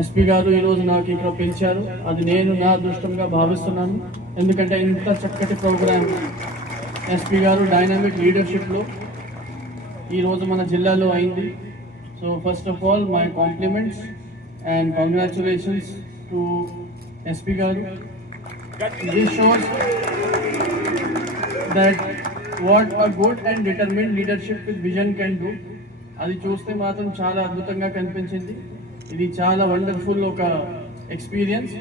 SP గారు ఈరోజు నాకు ఇక్కడ పిలిచారు. అది నేను నా అదృష్టంగా భావిస్తున్నాను. ఎందుకంటే ఇంత చక్కటి ప్రోగ్రామ్ ఎస్పీ గారు డైనామిక్ లీడర్షిప్లో ఈరోజు మన జిల్లాలో అయింది. So first of all my compliments and congratulations to SP గారు. This shows that what a good and determine leadership with vision can do అది చూస్తే మాత్రం చాలా అద్భుతంగా కనిపించింది. ఇది చాలా వండర్ఫుల్ ఒక ఎక్స్పీరియన్స్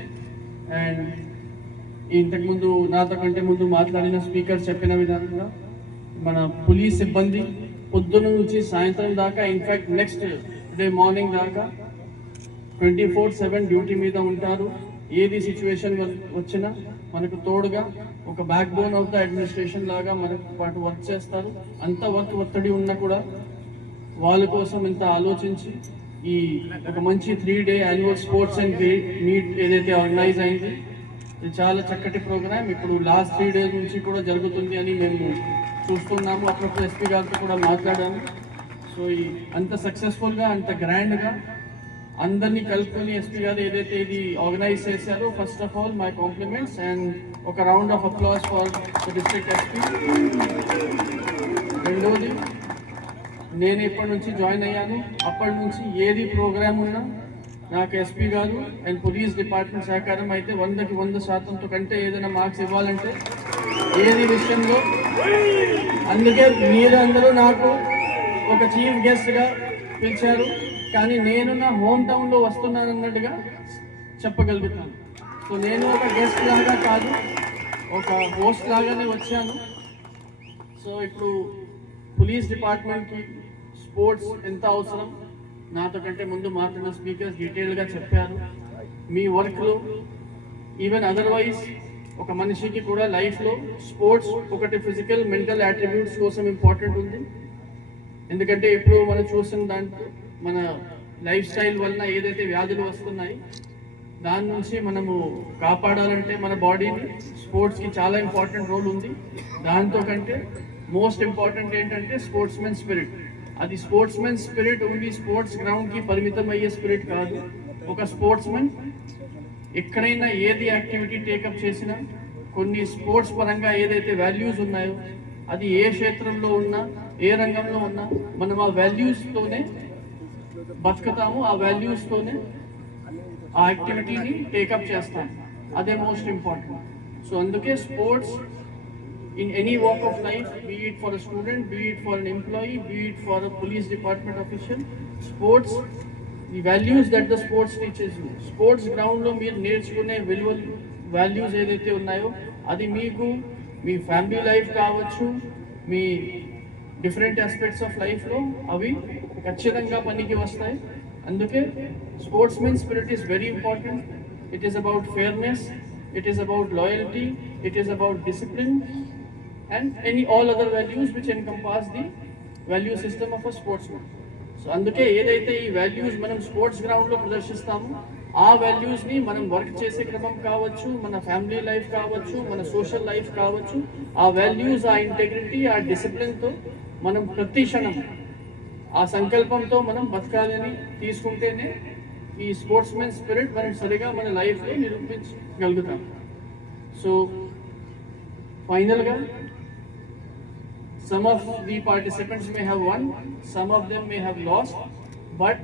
అండ్ ఇంతకుముందు నాతో కంటే ముందు మాట్లాడిన స్పీకర్ చెప్పిన విధంగా మన పోలీస్ సిబ్బంది పొద్దున నుంచి సాయంత్రం దాకా in fact next day morning దాకా ట్వంటీ ఫోర్ సెవెన్ డ్యూటీ మీద ఉంటారు. ఏది సిచ్యువేషన్ వచ్చినా మనకు తోడుగా ఒక backbone of the administration లాగా మనకు పాటు వర్క్ చేస్తారు. అంత వర్క్ ఒత్తిడి ఉన్నా కూడా వాళ్ళ కోసం ఇంత ఆలోచించి ఈ ఒక మంచి three day annual sports and meet ఏదైతే ఆర్గనైజ్ అయింది ఇది చాలా చక్కటి ప్రోగ్రామ్ ఇప్పుడు లాస్ట్ త్రీ డేస్ నుంచి కూడా జరుగుతుంది అని మేము చూస్తున్నాము. అప్పుడప్పుడు ఎస్పీ గారితో కూడా మాట్లాడాము. సో ఈ అంత సక్సెస్ఫుల్గా అంత గ్రాండ్గా అందరినీ కలుపుకొని ఎస్పీ గారు ఏదైతే ఇది ఆర్గనైజ్ చేశారో first of all my compliments and ఒక round of applause for district SP రెండోది నేను ఎప్పటి నుంచి జాయిన్ అయ్యాను. అప్పటి నుంచి ఏది ప్రోగ్రామ్ ఉన్నా నాకు ఎస్పీ గారు అండ్ పోలీస్ డిపార్ట్మెంట్ సహకారం అయితే వందకి వంద శాతంతో కంటే ఏదైనా మార్క్స్ ఇవ్వాలంటే ఏది విషయంలో అందుకే మీరందరూ నాకు ఒక చీఫ్ గెస్ట్గా పిలిచారు. కానీ నేను నా హోమ్ టౌన్లో వస్తున్నాను అన్నట్టుగా చెప్పగలుగుతాను. సో నేను ఒక గెస్ట్ లాగా కాదు ఒక హోస్ట్ లాగానే వచ్చాను. సో ఇప్పుడు పోలీస్ డిపార్ట్మెంట్కి స్పోర్ట్స్ ఎంత అవసరం? నాతో కంటే ముందు మాట్లాడిన స్పీకర్స్ డీటెయిల్గా చెప్పారు. మీ వర్క్లో ఈవెన్ అదర్వైజ్ ఒక మనిషికి కూడా లైఫ్లో స్పోర్ట్స్ ఒకటి ఫిజికల్ మెంటల్ యాట్రిబ్యూట్స్ కోసం ఇంపార్టెంట్ ఉంది. ఎందుకంటే ఇప్పుడు మనం చూసిన దాంట్లో మన లైఫ్ స్టైల్ వలన ఏదైతే వ్యాధులు వస్తున్నాయి దాని నుంచి మనము కాపాడాలంటే మన బాడీని స్పోర్ట్స్కి చాలా ఇంపార్టెంట్ రోల్ ఉంది. దాంతో కంటే మోస్ట్ ఇంపార్టెంట్ ఏంటంటే స్పోర్ట్స్ మెన్ స్పిరిట్ అది sportsmen spirit only sports గ్రౌండ్కి పరిమితం అయ్యే స్పిరిట్ కాదు. ఒక స్పోర్ట్స్ మెన్ ఎక్కడైనా ఏది యాక్టివిటీ టేకప్ చేసినా కొన్ని స్పోర్ట్స్ పరంగా ఏదైతే వాల్యూస్ ఉన్నాయో అది ఏ క్షేత్రంలో ఉన్నా ఏ రంగంలో ఉన్నా మనం ఆ వాల్యూస్తోనే బతుకుతాము ఆ వాల్యూస్తోనే ఆ యాక్టివిటీని టేకప్ చేస్తాం అదే మోస్ట్ ఇంపార్టెంట్. సో అందుకే sports in any walk of life, be it for a student, be it for an employee, be it for a police department official, sports, the values that the sports teaches you. Sports గ్రౌండ్లో మీరు నేర్చుకునే విలువలు values ఏదైతే ఉన్నాయో అది మీకు మీ family life కావచ్చు మీ different aspects of లైఫ్లో అవి ఖచ్చితంగా పనికి వస్తాయి అందుకే sportsmen spirit is very important it is about fairness it is about loyalty it is about discipline and any all other values which encompass the value system of sportsman so అందుకే ఏదైతే ఈ values మనం sports గ్రౌండ్లో ప్రదర్శిస్తామో ఆ వాల్యూస్ని మనం work చేసే క్రమం కావచ్చు మన ఫ్యామిలీ లైఫ్ కావచ్చు మన సోషల్ లైఫ్ కావచ్చు ఆ వాల్యూస్ ఆ ఇంటెగ్రిటీ ఆ డిసిప్లిన్తో మనం ప్రతి క్షణం ఆ సంకల్పంతో మనం బతకాలని తీసుకుంటేనే ఈ స్పోర్ట్స్ మెన్ స్పిరిట్ మనం సరిగా మన లైఫ్లో నిరూపించగలుగుతాం సో ఫైనల్గా Some of the participants may have won, some of them may have lost, but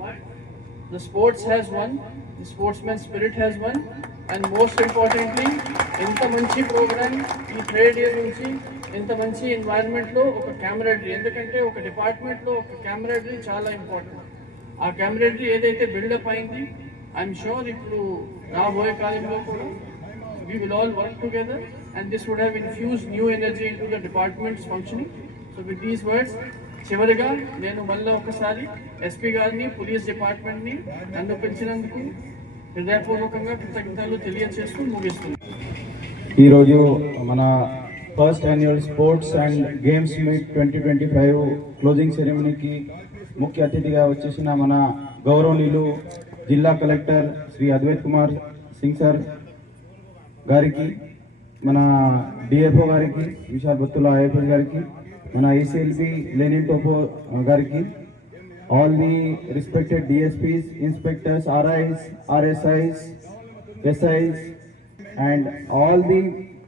the sports has won, the sportsman spirit has won, and most importantly, ఇంత మంచి ప్రోగ్రామ్ ఈ third year నుంచి ఇంత మంచి ఎన్వైరన్మెంట్లో ఒక కెమెరాడరీ ఎందుకంటే ఒక డిపార్ట్మెంట్లో ఒక కెమెరాడరీ చాలా ఇంపార్టెంట్ ఆ కెమెరాడరీ ఏదైతే బిల్డప్ అయింది ఐఎమ్ షూర్ ఇప్పుడు రాబోయే కాలంలో కూడా we will all work together and this would have infused new energy into the department's functioning. So with these words చివరిగా నేను మళ్ళీ ఒకసారి ఎస్పీ గారిని పోలీస్ డిపార్ట్మెంట్ని నన్ను పెంచినందుకు హృదయపూర్వకంగా కృతజ్ఞతలు తెలియజేస్తూ ముగిస్తున్నాను. ఈరోజు మన first annual sports and games meet twenty twenty five closing సెరమనీకి ముఖ్య అతిథిగా వచ్చేసిన మన గౌరవనీయులు జిల్లా కలెక్టర్ శ్రీ అద్వైత్ కుమార్ సింగ్ సార్ గారికి మన డిఎఫ్ఓ గారికి విశాల్ బత్తుల ఐఎఫ్ఎస్ గారికి మన ఐసీఎల్పి లెనిన్ టోపో గారికి all the respected DSPs inspectors RIs RSIs SIs and all the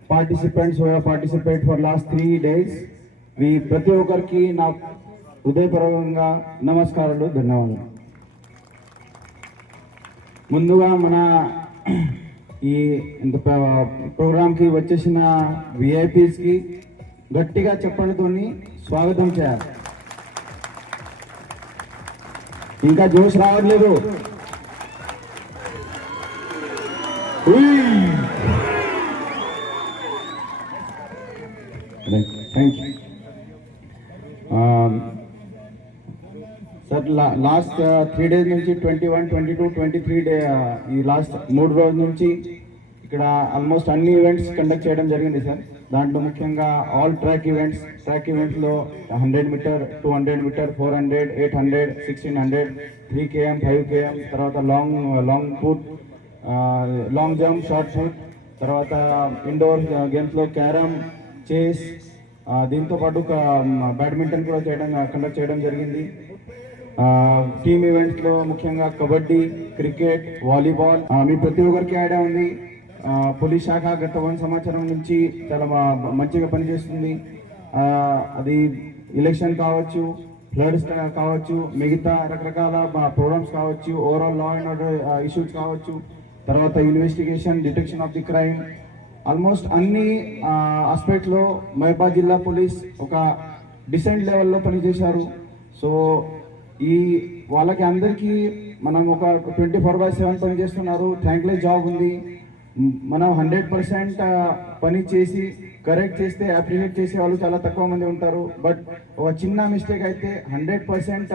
participants who participate for last three days మీ ప్రతి ఒక్కరికి నా హృదయపూర్వకంగా నమస్కారాలు ధన్యవాదాలు. ముందుగా మన ఈ ప్రోగ్రామ్కి వచ్చేసిన విఐపీస్కి గట్టిగా చెప్పడంతోని స్వాగతం చేయాలి. ఇంకా జోష్ రావట్లేదు. Thank you sir last three days నుంచి twenty one twenty two twenty three day ఈ లాస్ట్ మూడు రోజుల నుంచి ఇక్కడ ఆల్మోస్ట్ అన్ని ఈవెంట్స్ కండక్ట్ చేయడం జరిగింది సార్. దాంట్లో ముఖ్యంగా ఆల్ ట్రాక్ ఈవెంట్స్ ట్రాక్ ఈవెంట్స్లో hundred metre two hundred metre four hundred eight hundred sixteen hundred three KM five KM తర్వాత long long foot long jump short shoot తర్వాత ఇండోర్ గేమ్స్లో carrom chess దీంతో పాటు బ్యాడ్మింటన్ కూడా చేయడం కండక్ట్ చేయడం జరిగింది. టీమ్ ఈవెంట్స్లో ముఖ్యంగా కబడ్డీ క్రికెట్ వాలీబాల్ మీ ప్రతి ఒక్కరికి ఐడియా ఉంది. పోలీస్ శాఖ గత వన్ సంవత్సరం నుంచి చాలా మంచిగా పనిచేస్తుంది. అది ఎలక్షన్ కావచ్చు ఫ్లడ్స్ కావచ్చు మిగతా రకరకాల ప్రోగ్రామ్స్ కావచ్చు overall law and order issues కావచ్చు తర్వాత investigation detection of the crime almost అన్ని ఆస్పెక్ట్లో మహబాద్ జిల్లా పోలీస్ ఒక డిసెంట్ లెవెల్లో పనిచేశారు. సో ఈ వాళ్ళకి అందరికీ మనం ఒక ట్వంటీ ఫోర్ బై సెవెన్ పని చేస్తున్నారు థ్యాంక్లెస్ జాబ్ ఉంది. మనం హండ్రెడ్ పర్సెంట్ పని చేసి కరెక్ట్ చేస్తే అప్రిషియేట్ చేసే వాళ్ళు చాలా తక్కువ మంది ఉంటారు. బట్ ఒక చిన్న మిస్టేక్ అయితే హండ్రెడ్ పర్సెంట్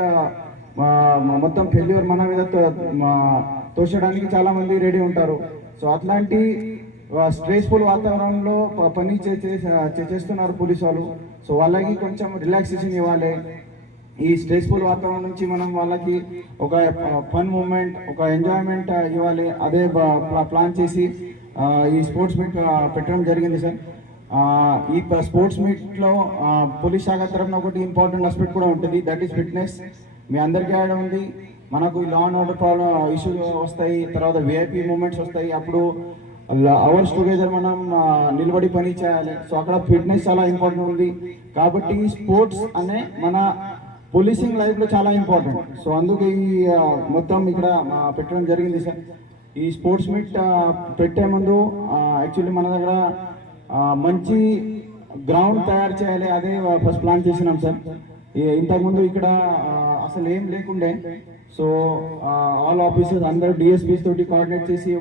మొత్తం ఫెయిల్యూర్ మన మీద తో- చాలా మంది రెడీ ఉంటారు. సో అట్లాంటి స్ట్రెస్ఫుల్ వాతావరణంలో ప- పని చే- చేస్తున్నారు పోలీసు వాళ్ళు. సో వాళ్ళకి కొంచెం రిలాక్సేషన్ ఇవ్వాలి. ఈ స్ట్రెస్ఫుల్ వాతావరణం నుంచి మనం వాళ్ళకి ఒక ఫన్ మూమెంట్ ఒక ఎంజాయ్మెంట్ ఇవ్వాలి. అదే ప్లాన్ చేసి ఈ స్పోర్ట్స్ మీట్ పెట్టడం జరిగింది సార్. ఈ స్పోర్ట్స్ మీట్లో పోలీస్ శాఖ తరఫున ఒకటి ఇంపార్టెంట్ ఆస్పెక్ట్ కూడా ఉంటుంది. That is fitness. మీ అందరికీ ఆడ ఉంది. మనకు law and order problem issues వస్తాయి. తర్వాత విఐపి మూమెంట్స్ వస్తాయి. అప్పుడు అవర్స్ టుగెదర్ మనం నిలబడి పని చేయాలి. సో అక్కడ ఫిట్నెస్ చాలా ఇంపార్టెంట్ ఉంది. కాబట్టి స్పోర్ట్స్ అనే మన పోలీసింగ్ లైఫ్లో చాలా ఇంపార్టెంట్ సో అందుకే ఈ మొత్తం ఇక్కడ పెట్టడం జరిగింది సార్. ఈ స్పోర్ట్స్ మీట్ పెట్టే ముందు యాక్చువల్లీ మన దగ్గర మంచి గ్రౌండ్ తయారు చేయాలి అదే ఫస్ట్ ప్లాన్ చేసినాం సార్. ఇంతకుముందు ఇక్కడ అసలు ఏం లేకుండే. సో ఆల్ ఆఫీసర్స్ అందరూ డిఎస్పీస్ తోటి కోఆర్డినేట్ చేసి